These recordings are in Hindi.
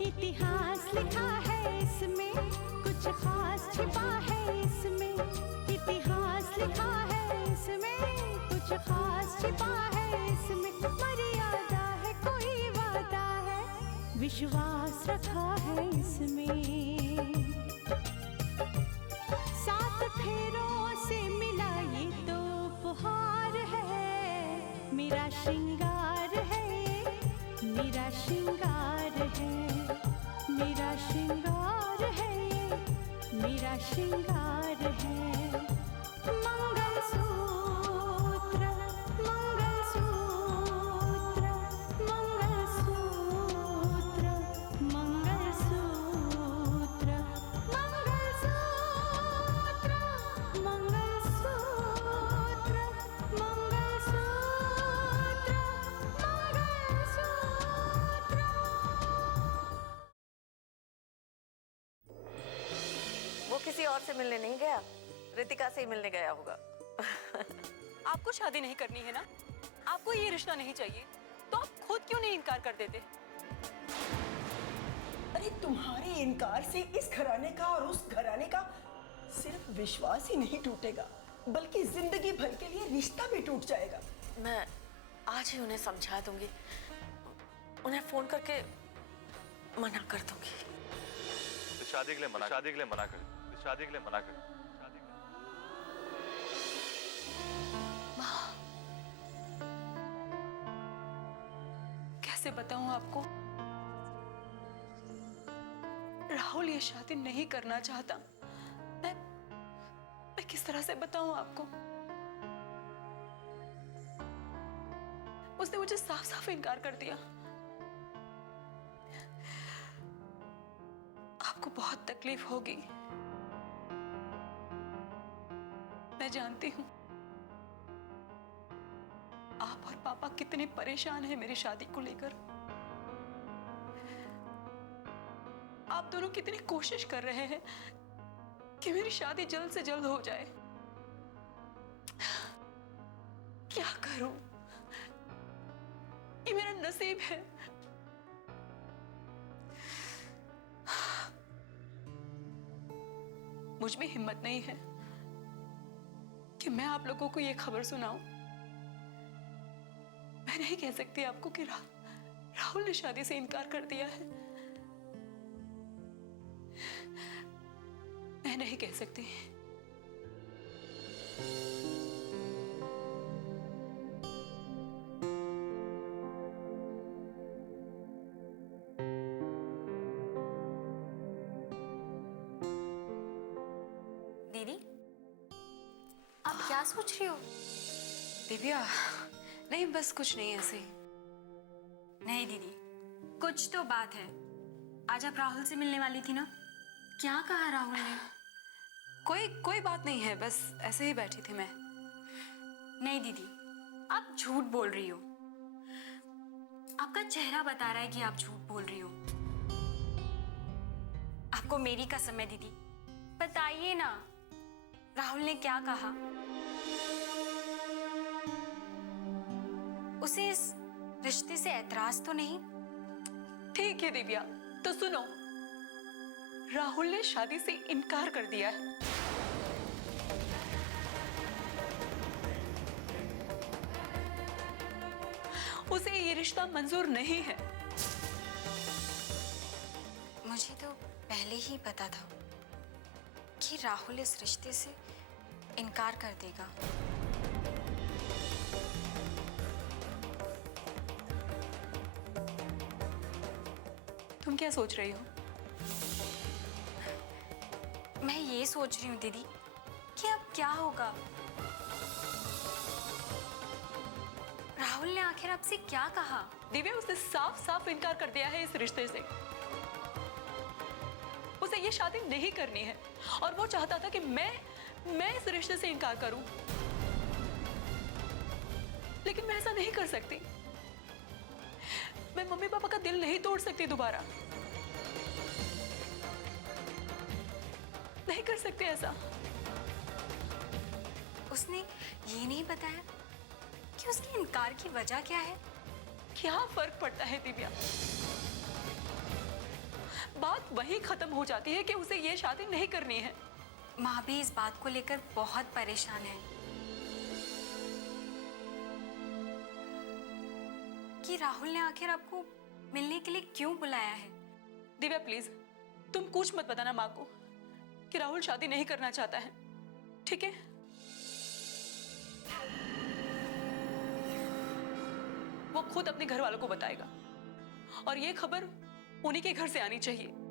इतिहास लिखा है इसमें, कुछ खास छिपा है इसमें। इतिहास लिखा है इसमें, कुछ खास छिपा है इसमें। मर्यादा है, कोई वादा है, विश्वास रखा है इसमें। सात फेरों से मिला ये तो उपहार है, मेरा श्रृंगार है, मेरा श्रृंगार है, मेरा श्रृंगार है, मेरा श्रृंगार है। मंगलसूत्र, मंगलसूत्र, मंगलसूत्र, मंगलसूत्र, मंगलसूत्र, मंगलसूत्र, मंगलसूत्र। वो किसी और से मिलने नहीं गया, रितिका से ही मिलने गया होगा। आपको शादी नहीं करनी है ना, आपको ये रिश्ता नहीं चाहिए, तो आप खुद क्यों नहीं इनकार कर देते? अरे तुम्हारे इनकार से इस घराने का और उस घराने का सिर्फ विश्वास ही नहीं टूटेगा, बल्कि जिंदगी भर के लिए रिश्ता भी टूट जाएगा। मैं आज ही उन्हें समझा दूंगी, उन्हें फोन करके मना कर दूंगी। शादी के लिए मना, शादी के लिए मना कर, शादी के लिए मना कर, शादी के लिए। कैसे बताऊं आपको, राहुल ये शादी नहीं करना चाहता। मैं किस तरह से बताऊं आपको? उसने मुझे साफ साफ इनकार कर दिया। आपको बहुत तकलीफ होगी, मैं जानती हूं। आप और पापा कितने परेशान हैं मेरी शादी को लेकर। आप दोनों कितनी कोशिश कर रहे हैं कि मेरी शादी जल्द से जल्द हो जाए। क्या करूं, ये मेरा नसीब है। मुझ में हिम्मत नहीं है कि मैं आप लोगों को ये खबर सुनाऊं। मैं नहीं कह सकती आपको कि राहुल ने शादी से इनकार कर दिया है। मैं नहीं कह सकती। दीदी, आप क्या सोच रही हो? दिव्या, नहीं बस कुछ नहीं, ऐसे ही। नहीं दीदी, कुछ तो बात है। आज आप राहुल से मिलने वाली थी ना? क्या कहा राहुल ने? कोई बात नहीं है, बस ऐसे ही बैठी थी मैं। नहीं दीदी, आप झूठ बोल रही हो। आपका चेहरा बता रहा है कि आप झूठ बोल रही हो। आपको मेरी कसम है दीदी, बताइए ना, राहुल ने क्या कहा? उसे इस रिश्ते से ऐतराज तो नहीं? ठीक है दिव्या, तो सुनो, राहुल ने शादी से इनकार कर दिया है। उसे ये रिश्ता मंजूर नहीं है। मुझे तो पहले ही पता था कि राहुल इस रिश्ते से इनकार कर देगा। तुम क्या सोच रही हो? मैं ये सोच रही हूँ दीदी कि अब क्या होगा। राहुल ने आखिर आपसे क्या कहा? दिव्या, उसने साफ साफ इनकार कर दिया है इस रिश्ते से। उसे ये शादी नहीं करनी है और वो चाहता था कि मैं इस रिश्ते से इनकार करूं, लेकिन मैं ऐसा नहीं कर सकती। मैं मम्मी पापा का दिल नहीं तोड़ सकती दोबारा, नहीं कर सकते ऐसा। उसने ये नहीं बताया कि उसके इनकार की वजह क्या है? क्या फर्क पड़ता है दिव्या? वहीं खत्म हो जाती है कि उसे ये शादी नहीं करनी है। माँ भी इस बात को लेकर बहुत परेशान है कि राहुल ने आखिर आपको मिलने के लिए क्यों बुलाया है। दिव्या प्लीज तुम कुछ मत बताना माँ को कि राहुल शादी नहीं करना चाहता है, ठीक है? वो खुद अपने घर वालों को बताएगा और ये खबर उन्हीं के घर से आनी चाहिए।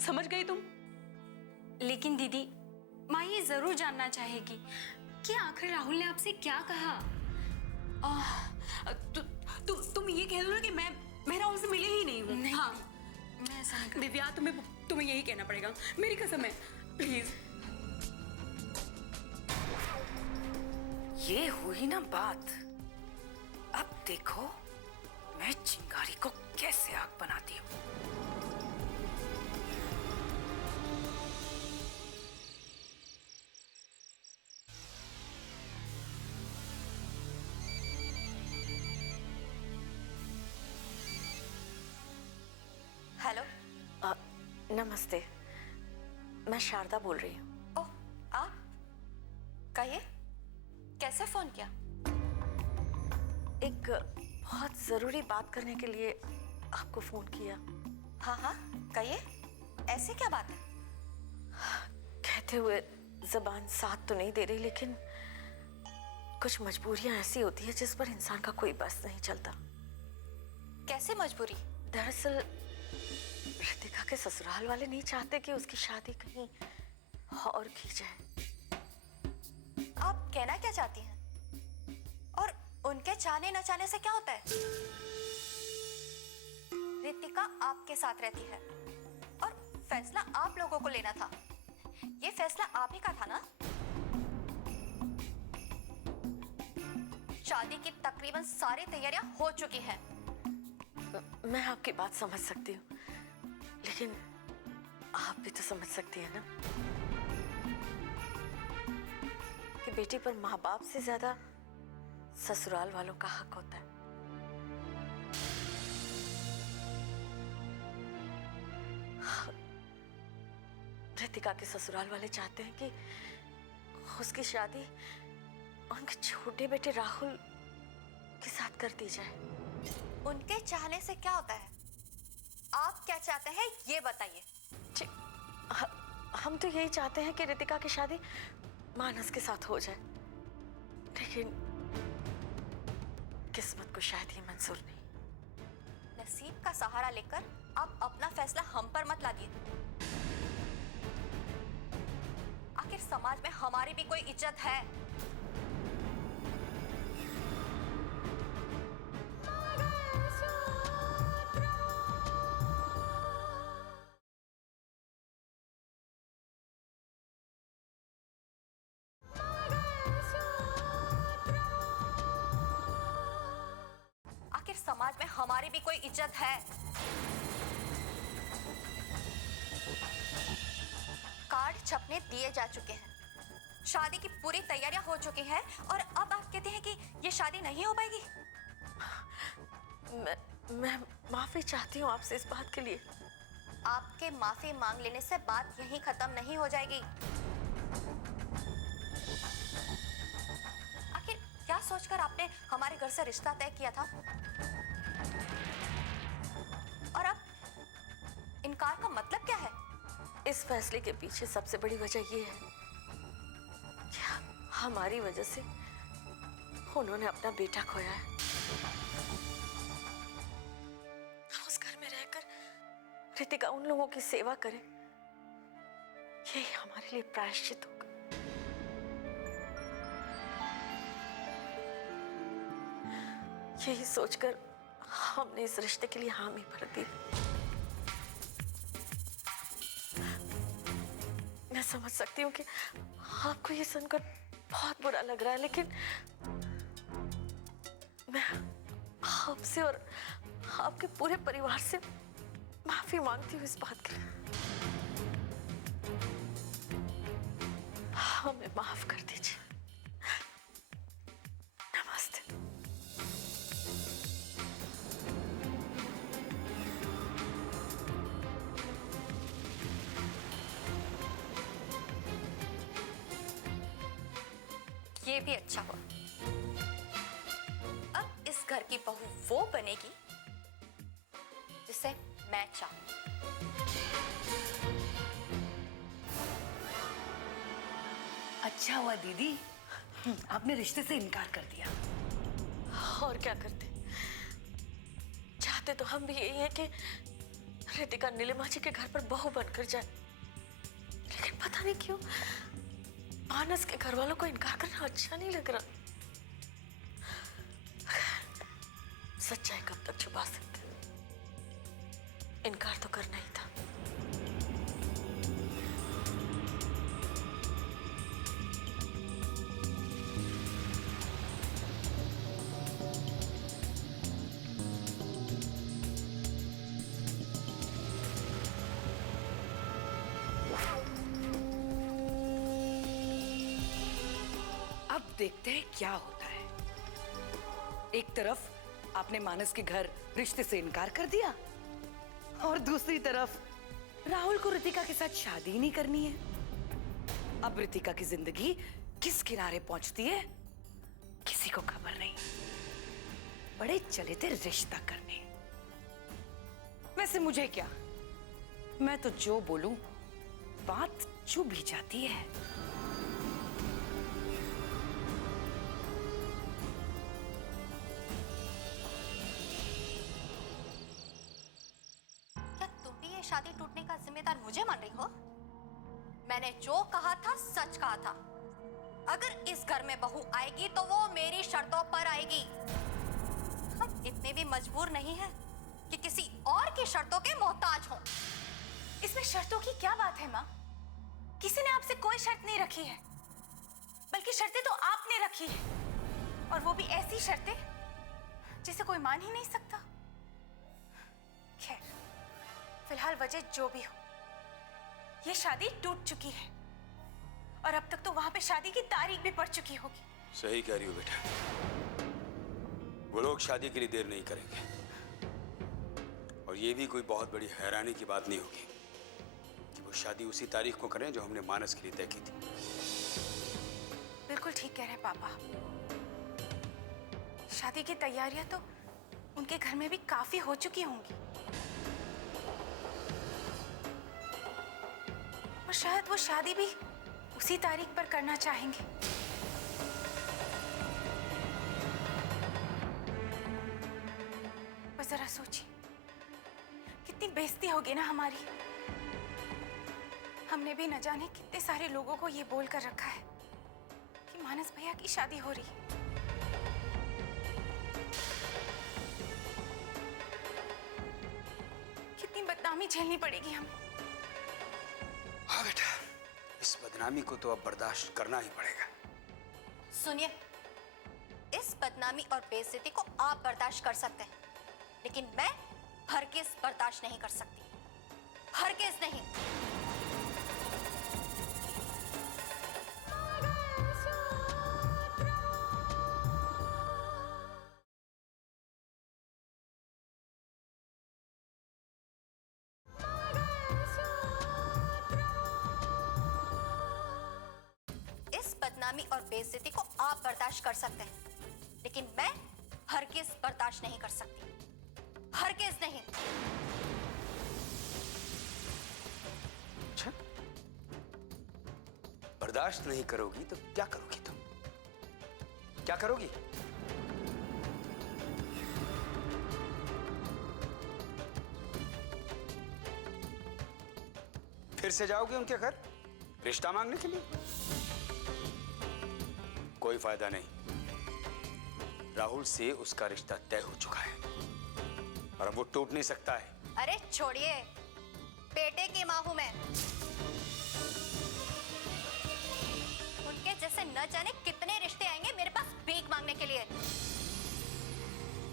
समझ गई तुम? लेकिन दीदी, माँ ये जरूर जानना चाहेगी कि आखिर राहुल ने आपसे क्या कहा। तुम ये कह दो ना कि मैं राहुल से मिली ही नहीं हूँ। नहीं, हाँ, मैं ऐसा नहीं करूँगी। दिव्या तुम्हें यही कहना पड़ेगा, मेरी कसम है, प्लीज। ये हुई ना बात। अब देखो मैं चिंगारी को कैसे आग बनाती हूँ। हेलो। नमस्ते, मैं शारदा बोल रही हूँ। ओह, आप? कहिए, कैसे फोन किया? एक बहुत जरूरी बात करने के लिए आपको फोन किया। हाँ हाँ, कहिए, ऐसी क्या बात है? कहते हुए जबान साथ तो नहीं दे रही, लेकिन कुछ मजबूरियां ऐसी होती है जिस पर इंसान का कोई बस नहीं चलता। कैसे मजबूरी? दरअसल रितिका के ससुराल वाले नहीं चाहते कि उसकी शादी कहीं और की जाए। आप कहना क्या चाहती हैं? और उनके चाहने न चाहने से क्या होता है? रितिका आपके साथ रहती है और फैसला आप लोगों को लेना था। ये फैसला आप ही का था ना? शादी की तकरीबन सारी तैयारियां हो चुकी हैं। मैं आपकी बात समझ सकती हूँ, लेकिन आप भी तो समझ सकती है ना कि बेटी पर माँ बाप से ज्यादा ससुराल वालों का हक होता है। रितिका के ससुराल वाले चाहते हैं कि उसकी शादी उनके छोटे बेटे राहुल के साथ कर दी जाए। उनके चाहने से क्या होता है? आप क्या चाहते हैं ये बताइए। हम तो यही चाहते हैं कि रितिका की शादी मानस के साथ हो जाए, लेकिन किस्मत को शायद ये मंजूर नहीं। नसीब का सहारा लेकर आप अपना फैसला हम पर मत लादिए। आखिर समाज में हमारी भी कोई इज्जत है। आखिर समाज में हमारी भी कोई इज्जत है। कार्ड छपने दिए जा चुके हैं, शादी की पूरी तैयारियां हो चुकी हैं और अब आप कहते हैं कि ये शादी नहीं हो पाएगी। मैं माफी चाहती हूँ आपसे इस बात के लिए। आपके माफी मांग लेने से बात यहीं खत्म नहीं हो जाएगी। आखिर क्या सोचकर आपने हमारे घर से रिश्ता तय किया था? और अब इनकार का मतलब क्या है? इस फैसले के पीछे सबसे बड़ी वजह ये है कि हमारी वजह से उन्होंने अपना बेटा खोया है। उस घर में रहकर रितिका उन लोगों की सेवा करे, यही हमारे लिए प्रायश्चित होगा। यही सोचकर हमने इस रिश्ते के लिए हामी भर दी। मैं समझ सकती हूँ कि आपको ये सुनकर बहुत बुरा लग रहा है, लेकिन मैं आपसे और आपके पूरे परिवार से माफी मांगती हूँ इस बात के लिए। हमें माफ कर दीजिए। नमस्ते। ये भी अच्छा हुआ। अब इस घर की बहू वो बनेगी जिसे मैं चाहूं। अच्छा हुआ दीदी, आपने रिश्ते से इनकार कर दिया। और क्या करते, चाहते तो हम भी यही है कि रितिका नीलिमा जी के घर पर बहू बनकर जाए, लेकिन पता नहीं क्यों मानस के घर वालों को इनकार करना अच्छा नहीं लग रहा। सच्चाई कब तक छुपा सकते, इनकार तो करना ही था। अब देखते हैं क्या होता है। एक तरफ आपने मानस के घर रिश्ते से इनकार कर दिया और दूसरी तरफ राहुल को रितिका के साथ शादी ही नहीं करनी है। अब रितिका की जिंदगी किस किनारे पहुंचती है किसी को खबर नहीं। बड़े चले थे रिश्ता करने। वैसे मुझे क्या, मैं तो जो बोलूं बात चुभ ही जाती है। शादी टूटने का जिम्मेदार मुझे मान रही हो? मैंने जो कहा था सच कहा था। अगर इस घर में बहू आएगी तो वो मेरी शर्तों पर आएगी। हम इतने भी मजबूर नहीं हैं कि किसी और की शर्तों के मोहताज हों। इसमें शर्तों की क्या बात है माँ? किसी ने आपसे कोई शर्त नहीं रखी है, बल्कि शर्तें तो आपने रखी है, और वो भी ऐसी शर्तें जिसे कोई मान ही नहीं सकता। खैर, फिलहाल वजह जो भी हो, ये शादी टूट चुकी है और अब तक तो वहां पे शादी की तारीख भी पड़ चुकी होगी। सही कह रही हो बेटा, वो लोग शादी के लिए देर नहीं करेंगे। और ये भी कोई बहुत बड़ी हैरानी की बात नहीं होगी कि वो शादी उसी तारीख को करें जो हमने मानस के लिए तय की थी। बिल्कुल ठीक कह रहे हैं पापा। शादी की तैयारियां तो उनके घर में भी काफी हो चुकी होंगी, और शायद वो शादी भी उसी तारीख पर करना चाहेंगे। बस जरा सोचिए, कितनी बेइज्जती होगी ना हमारी। हमने भी न जाने कितने सारे लोगों को ये बोल कर रखा है कि मानस भैया की शादी हो रही है। कितनी बदनामी झेलनी पड़ेगी हमें। हाँ बेटा, इस बदनामी को तो अब बर्दाश्त करना ही पड़ेगा। सुनिए, इस बदनामी और बेइज्जती को आप बर्दाश्त कर सकते हैं, लेकिन मैं हरगिज़ बर्दाश्त नहीं कर सकती। हरगिज़ नहीं। बदनामी और बेइज्जती को आप बर्दाश्त कर सकते हैं, लेकिन मैं हरगिज़ बर्दाश्त नहीं कर सकती। हरगिज़ नहीं। अच्छा, बर्दाश्त नहीं करोगी तो क्या करोगी तुम? क्या करोगी? फिर से जाओगे उनके घर रिश्ता मांगने के लिए? कोई फायदा नहीं। राहुल से उसका रिश्ता तय हो चुका है और अब वो टूट नहीं सकता है। अरे छोड़िए, बेटे की मां हूं मैं। उनके जैसे न जाने कितने रिश्ते आएंगे मेरे पास भीख मांगने के लिए।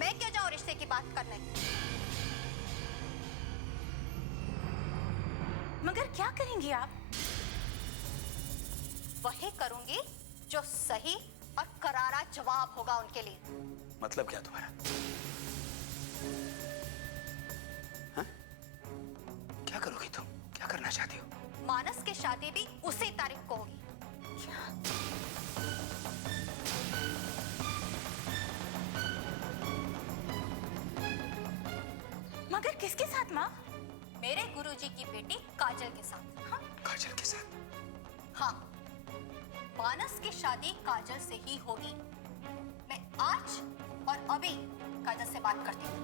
मैं क्यों जाऊं रिश्ते की बात करने? मगर क्या करेंगी आप? वही करूंगी जो सही और करारा जवाब होगा उनके लिए। मतलब क्या तुम्हारा? हाँ? क्या करोगी तुम? क्या करना चाहती हो? मानस की शादी भी उसी तारीख को होगी। मगर किसके साथ माँ? मेरे गुरुजी की बेटी काजल के साथ। हाँ काजल के साथ? हाँ, मानस की शादी काजल से ही होगी। मैं आज और अभी काजल से बात करती हूँ।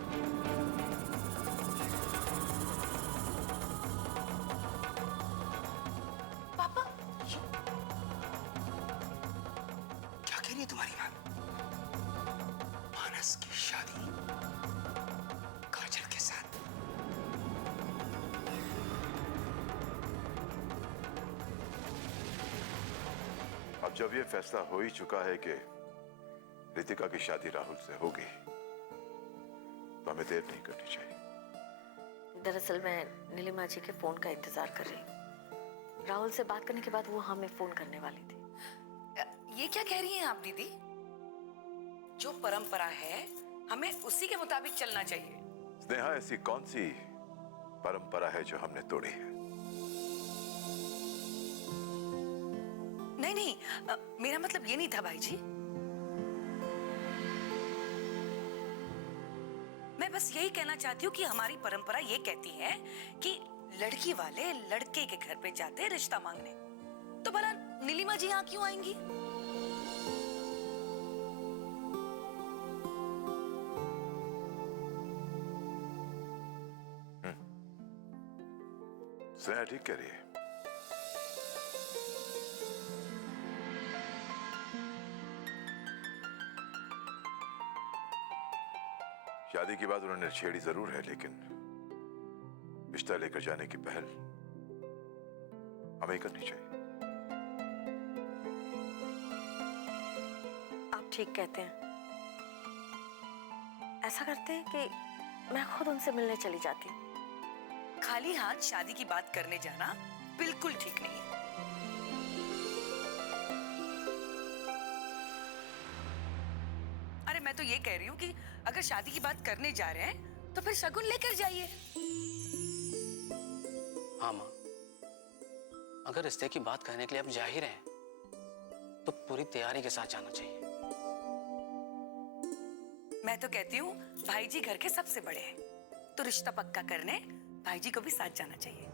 पापा, क्या कह रही है तुम्हारी माँ? मानस की शादी काजल के साथ? अब जब ये फैसला हो ही चुका है कि रितिका की शादी राहुल से होगी, तो हमें देर नहीं करनी चाहिए। दरअसल मैं नीलिमा जी के फोन का इंतजार कर रही हूँ। राहुल से बात करने के बाद वो हमें फोन करने वाली थी। ये क्या कह रही हैं आप दीदी? जो परंपरा है हमें उसी के मुताबिक चलना चाहिए। स्नेहा, ऐसी कौन सी परंपरा है जो हमने तोड़ी है? नहीं नहीं, मेरा मतलब ये नहीं था भाई जी। मैं बस यही कहना चाहती हूँ कि हमारी परंपरा ये कहती है कि लड़की वाले लड़के के घर पे जाते हैं रिश्ता मांगने। तो भला नीलिमा जी यहाँ क्यों आएंगी? स्नेहा ठीक कह रही है। शादी की बात उन्होंने छेड़ी जरूर है, लेकिन रिश्ता लेकर जाने की पहल हमें करनी चाहिए। आप ठीक कहते हैं। ऐसा करते हैं कि मैं खुद उनसे मिलने चली जाती हूँ। खाली हाथ शादी की बात करने जाना बिल्कुल ठीक नहीं है। अरे मैं तो ये कह रही हूँ कि अगर शादी की बात करने जा रहे हैं तो फिर शगुन लेकर जाइए। हाँ माँ, अगर रिश्ते की बात करने के लिए आप जा ही रहे हैं तो पूरी तैयारी के साथ जाना चाहिए। मैं तो कहती हूँ भाई जी घर के सबसे बड़े हैं, तो रिश्ता पक्का करने भाई जी को भी साथ जाना चाहिए।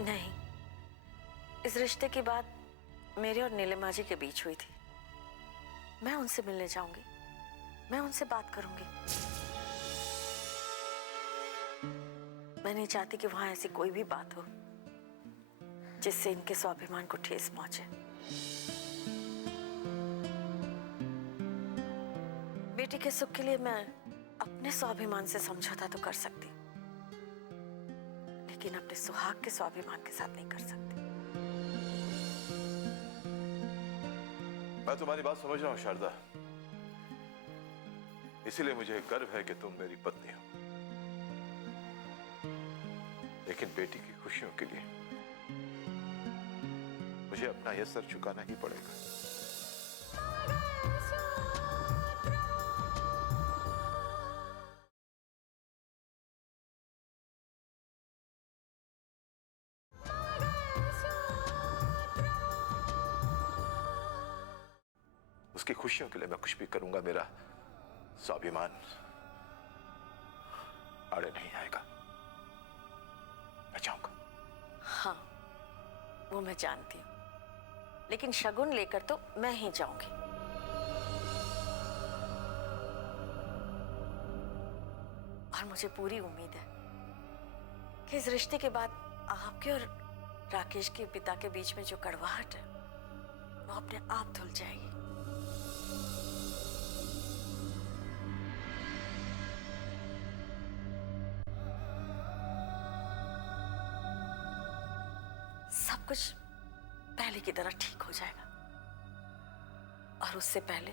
नहीं, इस रिश्ते की बात मेरे और नीलिमा जी के बीच हुई थी। मैं उनसे मिलने जाऊंगी, मैं उनसे बात करूंगी। मैं नहीं चाहती कि वहां ऐसी कोई भी बात हो जिससे इनके स्वाभिमान को ठेस पहुंचे। बेटी के सुख के लिए मैं अपने स्वाभिमान से समझौता तो कर सकती, लेकिन अपने सुहाग के स्वाभिमान के साथ नहीं कर सकती। मैं तुम्हारी बात समझ रहा हूं शारदा, इसीलिए मुझे गर्व है कि तुम मेरी पत्नी हो, लेकिन बेटी की खुशियों के लिए मुझे अपना यह सर झुकाना ही पड़ेगा। उसकी खुशियों के लिए मैं कुछ भी करूंगा, मेरा स्वाभिमान आड़े नहीं आएगा। मैं चाहूंगा। हाँ, वो मैं जानती हूँ, लेकिन शगुन लेकर तो मैं ही जाऊंगी। और मुझे पूरी उम्मीद है कि इस रिश्ते के बाद आपके और राकेश के पिता के बीच में जो कड़वाहट है वो अपने आप धुल जाएगी। सब कुछ पहले की तरह ठीक हो जाएगा, और उससे पहले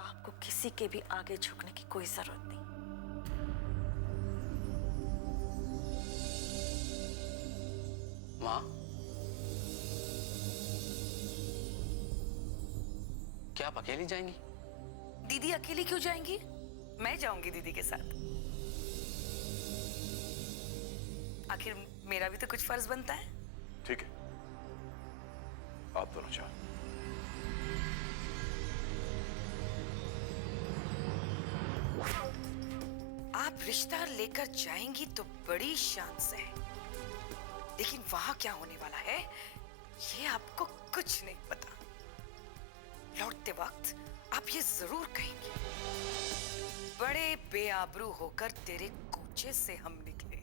आपको किसी के भी आगे झुकने की कोई जरूरत नहीं। माँ, क्या आप अकेली जाएंगी? दीदी अकेली क्यों जाएंगी? मैं जाऊंगी दीदी के साथ। आखिर मेरा भी तो कुछ फर्ज बनता है। ठीक है, आप आप दोनों जाओ। आप रिश्ता लेकर जाएंगी तो बड़ी शान से, लेकिन वहां क्या होने वाला है ये आपको कुछ नहीं पता। लौटते वक्त आप ये जरूर कहेंगे, बड़े बेआबरू होकर तेरे कूचे से हम निकले।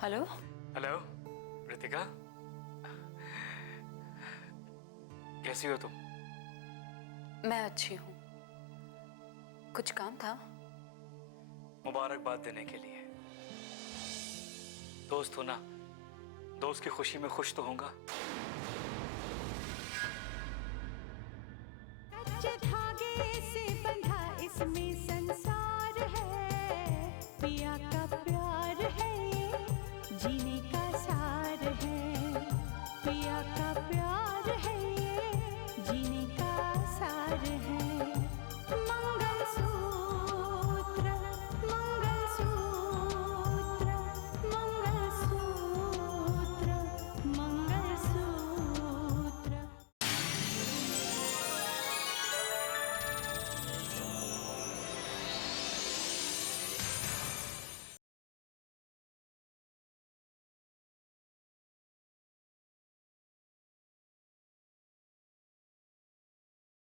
हेलो। हेलो रितिका, कैसी हो तुम? मैं अच्छी हूँ। कुछ काम था? मुबारकबाद देने के लिए। दोस्त हो ना, दोस्त की खुशी में खुश तो होऊंगा। कच्चे धागे से बंधा इसमें संसार है, पिया का प्यार है ये, जीने का